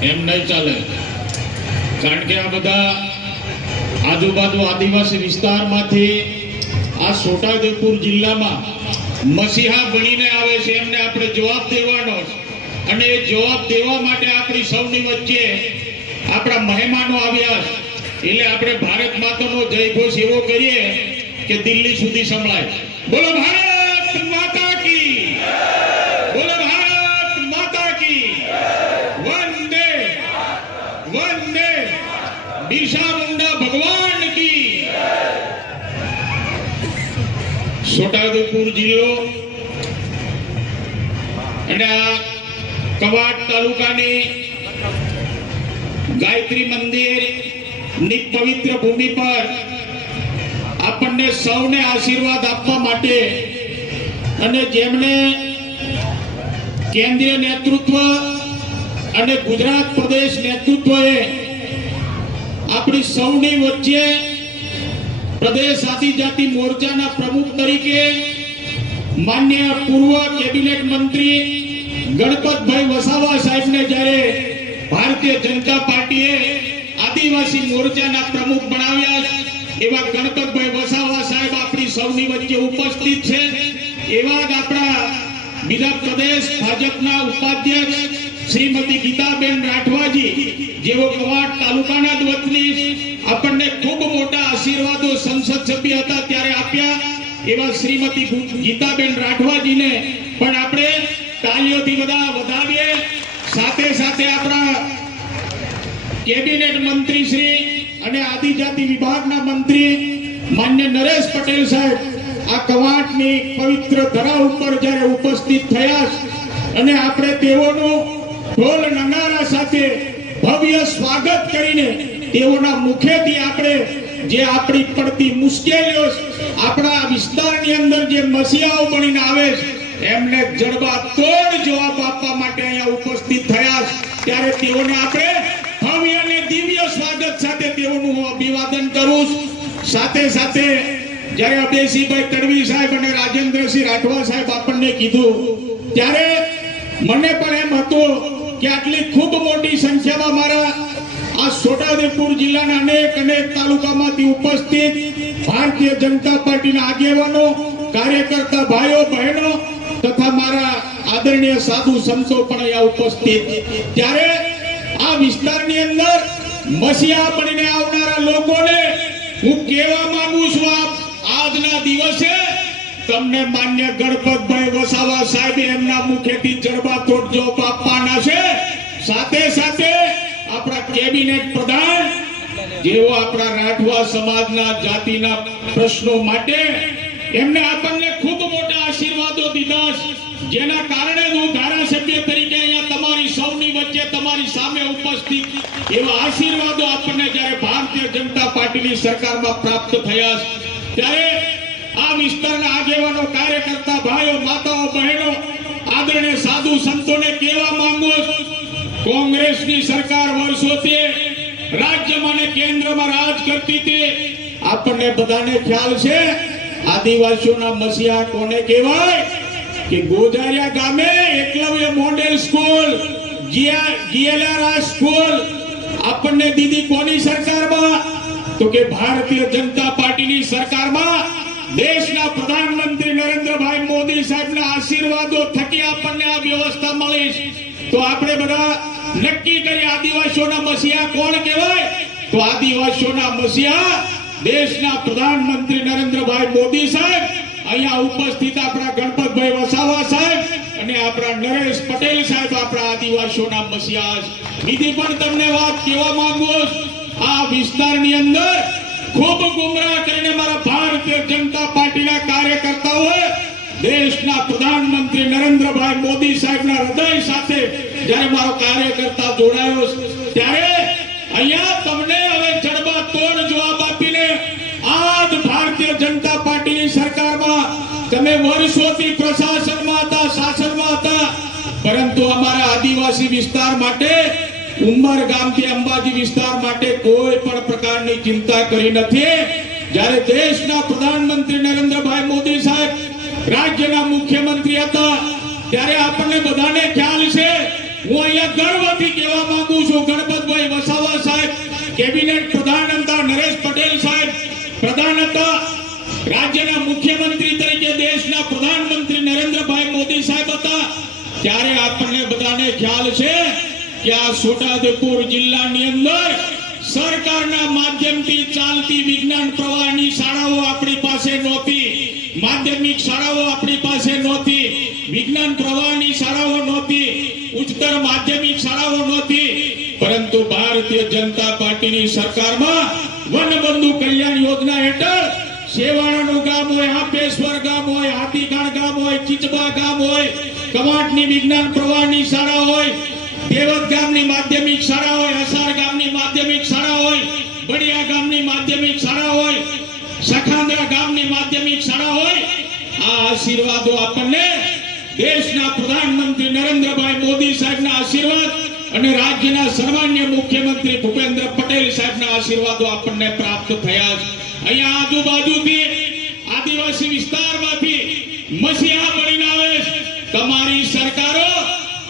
એમ નહીં ચાલે, કારણ કે આ બધા આજુબાજુ આદિવાસી વિસ્તારમાંથી આ છોટાઉદેપુર જિલ્લામાં મસીહા બનીને આવે છે, એમને આપણે જવાબ દેવાનો છે અને એ જવાબ દેવા માટે આપણી સૌની વચ્ચે આપણા મહેમાનો આવ્યા છે, એટલે આપણે ભારત માતાનો જયઘોષ એવો કરીએ કે દિલ્હી સુધી સંભળાય. બોલો ભારત માતા કી, બોલો ભારત માતા કી, વંદે વંદે બિરસા મુંડા ભગવાન કી. છોટાઉદેપુર જિલ્લો અને આ કવાંટ તાલુકાની ગાયત્રી મંદિર ની પવિત્ર ભૂમિ પર આપણને સૌને આશીર્વાદ આપવા માટે અને જેમને કેન્દ્રીય નેતૃત્વ અને ગુજરાત પ્રદેશ નેતૃત્વએ આપણી સૌની વચ્ચે પ્રદેશ આદિજાતિ મોરચાના પ્રમુખ તરીકે માન્ય પૂર્વ કેબિનેટ મંત્રી ગણપતભાઈ વસાવા સાહેબને જ્યારે ભારતીય જનતા પાર્ટીએ આદિવાસી મોરચાના પ્રમુખ બનાવ્યા, એવા ગણપતભાઈ વસાવા સાહેબ આપણી સૌની વચ્ચે ઉપસ્થિત છે. એવા જ આપણા બીજા પ્રદેશ ભાજપના ઉપાધ્યક્ષ શ્રીમતી ગીતાબેન રાઠવાજી, જેઓ કવાંટ તાલુકાના જ વતની, આપણને ખૂબ મોટા આશીર્વાદો સંસદ સભ્ય હતા ત્યારે આપ્યા, એવા શ્રીમતી ગીતાબેન રાઠવાજીને પણ આપણે તાળીઓથી બધા વધાવીએ. સાથે સાથે આપણા કેબિનેટ મંત્રી શ્રી અને આદિજાતિ વિભાગના મંત્રી માન્ય નરેશ પટેલ સાહેબ આ કવાંટની પવિત્ર ધરા ઉપર જ્યારે ઉપસ્થિત થયા અને આપણે તેઓનું ઢોલ નગારા સાથે ભવ્ય સ્વાગત કરીને તેઓના મુખેથી આપણે જે આપણી પડતી મુશ્કેલીઓ આપણા વિસ્તારની અંદર જે મસીહાઓ બનીને આવે છે એમને જડબા તોડ જવાબ આપવા માટે અહીંયા ઉપસ્થિત થયા, ત્યારે તેઓને આપણે ભવ્ય અને દિવ્ય સ્વાગત સાથે તેઓનું હું અભિવાદન કરું. સાથે સાથે જ્યારે અભયસિંહભાઈ તડવી સાહેબ અને રાજેન્દ્રસિંહ રાઠવા સાહેબ આપણને કીધું ત્યારે મને પણ એમ હતું કે આટલી ખૂબ મોટી સંખ્યામાં મારા આ છોટાઉદેપુર જિલ્લાના અનેક તાલુકામાંથી ઉપસ્થિત ભારતીય જનતા પાર્ટીના આગેવાનો, કાર્યકર્તા ભાઈઓ બહેનો તથા મારા આદરણીય સાધુ સંતો પણ અહીંયા ઉપસ્થિત, ત્યારે આ વિસ્તારની અંદર મસીહા બનીને આવનારા લોકોને હું કહેવા માંગુ છું, આજના દિવસે તમને માન્ય ગણપતભાઈ વસાવા સાહેબ એમના મુખેથી જડબાતોડ જવાબ આપવાના છે. સાથે સાથે આપણા કેબિનેટ પ્રધાન જેઓ આપણા રાઠવા સમાજના જાતિના પ્રશ્નો માટે એમને આપણને ખૂબ મોટા આશીર્વાદો દીધા, જેના કારણે હું ધારાસભ્ય તરીકે અહીંયા તમારી સૌની વચ્ચે તમારી સામે ઉપસ્થિત એવા આશીર્વાદો આપણને જ્યારે ભારતીય જનતા પાર્ટીની સરકારમાં પ્રાપ્ત થયા, ત્યારે આ વિસ્તારના આગેવાનો, કાર્યકર્તા ભાઈઓ, માતાઓ, બહેનો, આદરણીય સાધુ સંતોને કહેવા માંગુ છું, કોંગ્રેસની સરકાર વર્ષોથી રાજ્યમાં અને કેન્દ્રમાં રાજ કરતી હતી. આપણને બધાને ખ્યાલ છે આદિવાસીઓના મસીહા કોને કહેવાય કે ગોજારિયા ગામે એકલવ્ય મોડેલ સ્કૂલ, જીએલઆર સ્કૂલ આપણને દીધી કોની સરકારમાં? તો કે ભારતીય જનતા પાર્ટીની સરકારમાં દેશના પ્રધાનમંત્રી નરેન્દ્રભાઈ મોદી સાહેબના આશીર્વાદો થકી આપણને આ વ્યવસ્થા મળી. તો આપણે બધા નક્કી કરી આદિવાસીઓના મસીહા કોણ કહેવાય? તો આદિવાસીઓના મસીહા દેશના પ્રધાનમંત્રી નરેન્દ્રભાઈ મોદી સાહેબ, અહીંયા ઉપસ્થિત આપણા ગણપતભાઈ વસાવા સાહેબ અને આપણા નરેશ પટેલ સાહેબ આપણા આદિવાસીઓના મસીહા. બીજી પણ તમને વાત કહેવા માંગુ, આ વિસ્તારની અંદર ખૂબ ગુમરાહ કરીને મારા ભારતીય જનતા પાર્ટીના કાર્યકર્તાઓએ દેશના પ્રધાનમંત્રી નરેન્દ્રભાઈ મોદી સાહેબના હૃદય સાથે જ્યારે મારો કાર્યકર્તા જોડાયો ત્યારે અહીંયા તમને હવે જડબા તોડ જવાબ આપીને આજ ભારતીય જનતા પાર્ટીની સરકારમાં તમે વર્ષોથી પ્રશાસનમાં હતા, શાસનમાં હતા, પરંતુ અમારા આદિવાસી વિસ્તાર માટે ઉંમર ગામથી અંબાજી વિસ્તાર માટે કોઈ પણ પ્રકારની ચિંતા કરી નથી. જ્યારે દેશના પ્રધાનમંત્રી નરેન્દ્રભાઈ મોદી સાહેબ રાજ્યના મુખ્યમંત્રી હતા ત્યારે આપણને બધાને ખ્યાલ છે, હું અહીંયા ગર્વથી કહેવા માંગુ છું રાજ્યના મુખ્યમંત્રી તરીકે દેશના પ્રધાનમંત્રી નરેન્દ્રભાઈ મોદી સાહેબ હતા ત્યારે આપણને બધાને ખ્યાલ છે કે આ છોટાઉદેપુર જિલ્લાની અંદર સરકારના માધ્યમથી ચાલતી વિજ્ઞાન પ્રવાહની શાળાઓ આપણી પાસે નહોતી, માધ્યમિક શાળાઓ આપણી પાસે નહોતી, વિજ્ઞાન પ્રવાહની શાળાઓ નહોતી, ઉચ્ચતર માધ્યમિક શાળાઓ નહોતી, પરંતુ ભારતીય જનતા પાર્ટીની સરકારમાં વનબંધુ કલ્યાણ યોજના હેઠળ સેવાણાનું ગામ હોય, આપેશ્વર ગામ હોય, હાથીગાળ ગામ હોય, ચીચબા ગામ હોય, કવાંટની વિજ્ઞાન પ્રવાહની શાળા હોય, દેવત ગામની માધ્યમિક શાળા હોય, અસાર ગામની માધ્યમિક શાળા હોય, બડિયા ગામની માધ્યમિક શાળા હોય, સખાંદરા ગામની માધ્યમિક શાળા હોય. આ આશીર્વાદો આપણને દેશના પ્રધાનમંત્રી નરેન્દ્રભાઈ મોદી સાહેબના આશીર્વાદ અને રાજ્યના સન્માનીય મુખ્યમંત્રી ભૂપેન્દ્ર પટેલ સાહેબના આશીર્વાદો આપણને પ્રાપ્ત થયા છે. અહીંયા આજુબાજુથી આદિવાસી વિસ્તારમાંથી મસીહા બનીને આવે છે. તમારી સરકારો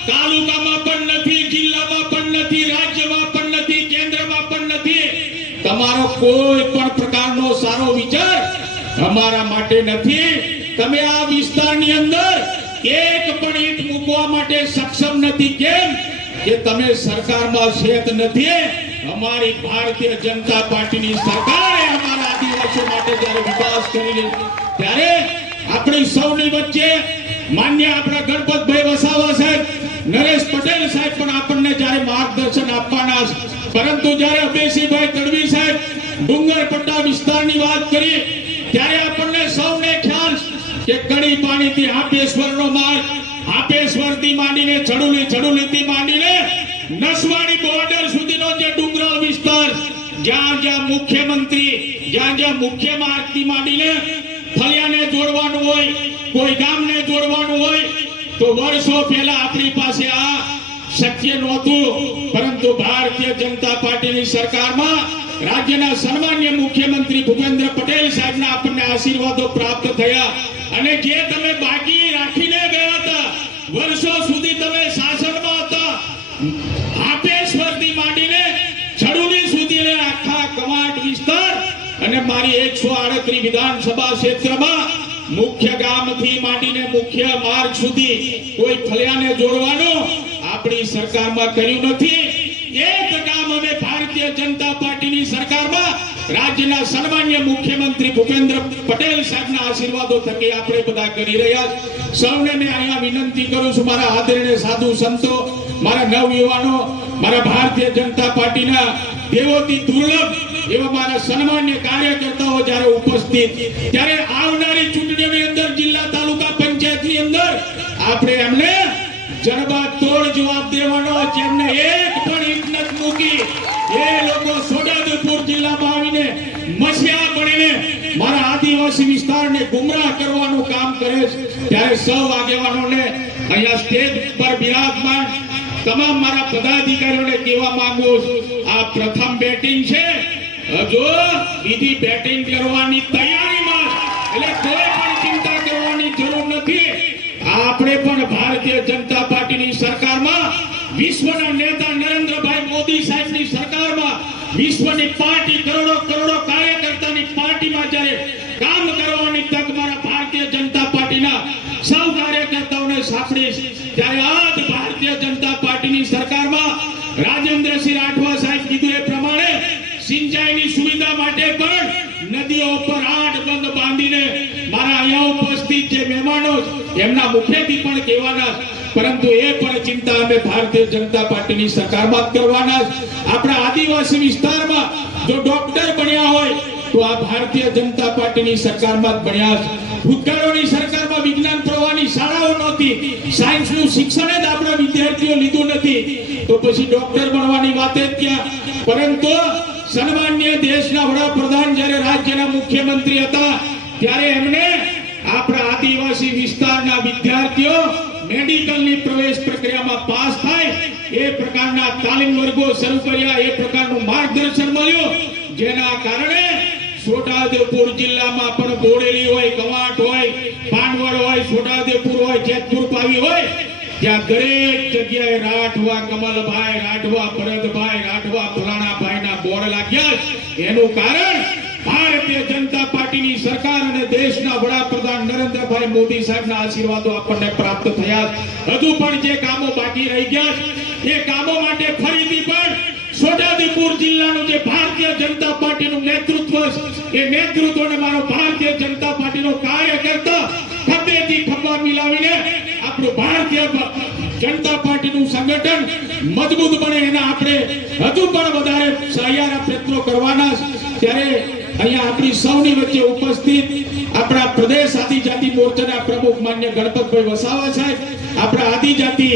તાલુકામાં પણ નથી, જિલ્લામાં પણ નથી, રાજ્યમાં પણ નથી, કેન્દ્રમાં પણ નથી. તમારો કોઈ પણ પ્રકારનો સારો વિચાર અમારા માટે નથી. તમે આ વિસ્તારની અંદર એક પણ ઈંટ મૂકવા માટે સક્ષમ નથી. કેમ કે તમે સરકારમાં શેત નથી. અમારી ભારતીય જનતા પાર્ટીની સરકારે અમારા આદિવાસીઓ માટે જ્યારે વિકાસ કરી છે ત્યારે આપણી સૌની વચ્ચે માન્ય આપણા ગણપતભાઈ વસાવા સાહેબ, નરેશ પટેલ સાહેબ પણ આપણને જ્યારે માર્ગદર્શન આપવાના છે. પરંતુ જ્યારે અભયસિંહભાઈ તડવી સાહેબ ડુંગર પટ્ટા વિસ્તારની વાત કરી ત્યારે આપણને સૌને ખ્યાલ કે કડી પાણીથી આપેશ્વરનો માર્ગ, આપેશ્વરથી માંડીને ચડુલીથી માંડીને નસવાડી બોર્ડર સુધીનો જે ડુંગરાળ વિસ્તાર, જ્યાં મુખ્ય માર્ગથી માંડીને ફળિયાને જોડવાનું હોય, કોઈ ગામને જોડવાનું હોય તો વર્ષો પહેલા આપણી પાસે આ શક્ય નહોતું. પરંતુ ભારતીય જનતા પાર્ટીની સરકારમાં રાજ્યના સન્માનીય મુખ્યમંત્રી ભૂપેન્દ્ર પટેલ સાહેબના આપણને આશીર્વાદો પ્રાપ્ત થયા. અને જે તમે બાકી રાખીને ગયા હતા, વર્ષો સુધી તમે શાસનમાં હતા, આપેશ્વરથી માંડીને ચડુલી સુધીને આખા કવાંટ વિસ્તાર અને મારી 138 વિધાનસભા ક્ષેત્રમાં મુખ્ય ગામથી માંડીને મુખ્ય માર્ગ સુધી કોઈ ફળિયાને જોડવાનું આપણી સરકારમાં કર્યું નથી. એક કામ અમે ભારતીય જનતા પાર્ટીની સરકારમાં રાજ્યના સન્માનીય મુખ્યમંત્રી ભૂપેન્દ્ર પટેલ સાહેબના આશીર્વાદો થકી આપણે બધા કરી રહ્યા છીએ. સૌને મેં અહીંયા વિનંતી કરું છું, મારા આદરણીય સાધુ સંતો, મારા નવયુવાનો, મારા ભારતીય જનતા પાર્ટીના દેવોથી દુર્લભ એવા મારા સન્માન્ય કાર્યકર્તાઓ જ્યારે ઉપસ્થિત, ત્યારે આવનારી ચૂંટણીઓની અંદર જિલ્લા તાલુકા પંચાયતની અંદર આપણે એમને જડબાતોડ જવાબ દેવાનો. જેમને એક પણ ઈંટ નથી મૂકી એ લોકો છોટાઉદેપુર જિલ્લામાં આવીને મસીહા બનીને મારા આદિવાસી વિસ્તારને ગુમરાહ કરવાનું કામ કરે છે. ત્યારે સૌ આગેવાનોને અહીંયા સ્ટેજ પર બિરાજમાન તમામ મારા પદાધિકારીઓને કહેવા માંગુ છું, આ પ્રથમ બેટિંગ છે. હજુ બીજી બેટિંગ કરવાની તૈયારીમાં, એટલે કોઈ પણ ચિંતા કરવાની જરૂર નથી. આપણે પણ ભારતીય જનતા પાર્ટીની સરકારમાં, વિશ્વના નેતા નરેન્દ્રભાઈ મોદી સાહેબની સરકારમાં, વિશ્વની પાર્ટી કરોડો કાર્યકર્તાની પાર્ટીમાં જ્યારે કામ કરવાની તક મારા ભારતીય જનતા પાર્ટીના સૌ કાર્યકર્તાઓને સાંપડીશ. ત્યારે આજ ભારતીય જનતા પાર્ટીની સરકારમાં રાજેન્દ્રસિંહ રાઠવા સાહેબ કીધું એ પ્રમાણે સિંચાઈની સુવિધા માટે પણ નદીઓ પર 8 બંધ બાંધીને મારા અહીંયા ઉપસ્થિત જે મહેમાનો એમના મુખેથી પણ કહેવાના. પરંતુ એ પણ ચિંતા અમે ભારતીય જનતા પાર્ટીની સરકારમાં જ કરવાના. આપણા આદિવાસી વિસ્તારમાં જો ડોક્ટર બન્યા હોય તો આ ભારતીય જનતા પાર્ટીની સરકારમાં જ બન્યા. ભૂતકાળની સરકારમાં વિજ્ઞાન પ્રવાહની શાળાઓ નહોતી, સાયન્સનું શિક્ષણ જ આપણા વિદ્યાર્થીઓ લીધું નથી, તો પછી ડોક્ટર બનવાની વાત જ ક્યાં. પરંતુ સન્માનીય દેશના વડાપ્રધાન જ્યારે રાજ્યના મુખ્યમંત્રી હતા ત્યારે એમને આપણા આદિવાસી વિસ્તારના વિદ્યાર્થીઓ મેડિકલની પ્રવેશ પ્રક્રિયામાં પાસ થાય એ પ્રકારના તાલીમ વર્ગો શરૂ કર્યા, એ પ્રકારનું માર્ગદર્શન મળ્યું, જેના કારણે છોટાઉદેપુર જિલ્લામાં પણ બોડેલી હોય, કવાંટ હોય, પાનવડ હોય, છોટાઉદેપુર હોય, જેતપુર પાવી હોય, ત્યાં દરેક જગ્યાએ રાઠવા કમલભાઈ, રાઠવા ભરતભાઈ, રાઠવા ફલાણાભાઈના બોર્ડ લાગ્યા. એનું કારણ ભારતીય જનતા પાર્ટીની સરકાર અને દેશના વડાપ્રધાન નરેન્દ્રભાઈ મોદી સાહેબના આશીર્વાદો આપણને પ્રાપ્ત થયા. હજુ પણ જે કામો બાકી રહી ગયા છે, એ કામો માટે ફરીથી પણ છોટાઉદેપુર જિલ્લાનું જે ભારતીય જનતા પાર્ટીનું નેતૃત્વ છે, એ નેતૃત્વને મારો ભારતીય જનતા પાર્ટીનો કાર્યકર્તા ખભેથી ખભા મિલાવીને આપણું ભારતીય જનતા પાર્ટીનું સંગઠન મજબૂત બને એના આપણે હજુ પણ વધારે સહિયારા પ્રયત્નો કરવાના છે. ત્યારે અહીંયા આપણી સૌની વચ્ચે ઉપસ્થિત આપણા પ્રદેશ આદિજાતિ મોરચાના પ્રમુખ માન્ય ગણપતભાઈ વસાવા સાહેબ, આપણા આદિજાતિ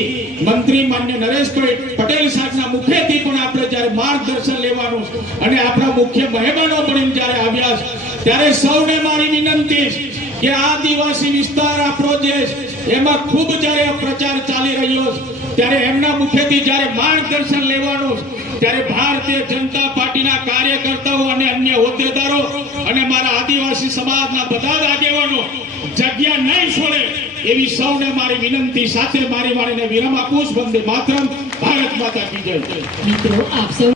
મંત્રી માન્ય નરેશભાઈ પટેલ સાહેબના મુખેથી પણ આપણે જ્યારે માર્ગદર્શન લેવાનું અને આપણા મુખ્ય મહેમાનો પણ જ્યારે આવ્યા છે, ત્યારે સૌને મારી વિનંતી છે કે આદિવાસી વિસ્તાર આપણો જે એમાં ખૂબ જ્યારે પ્રચાર ચાલી રહ્યો છે, ત્યારે એમના મુખેથી જ્યારે માર્ગદર્શન લેવાનું છે, ત્યારે ભારતીય જનતા પાર્ટીના કાર્યકર્તાઓ અને અન્ય હોદ્દેદારો અને મારા આદિવાસી સમાજના બધા જ આગેવાનો જગ્યા નહીં છોડે એવી સૌને મારી વિનંતી સાથે મારી વાણીને વિરામ આપું છું. વંદે માતરમ. ભારત માતા કી જય. મિત્રો આપ સૌ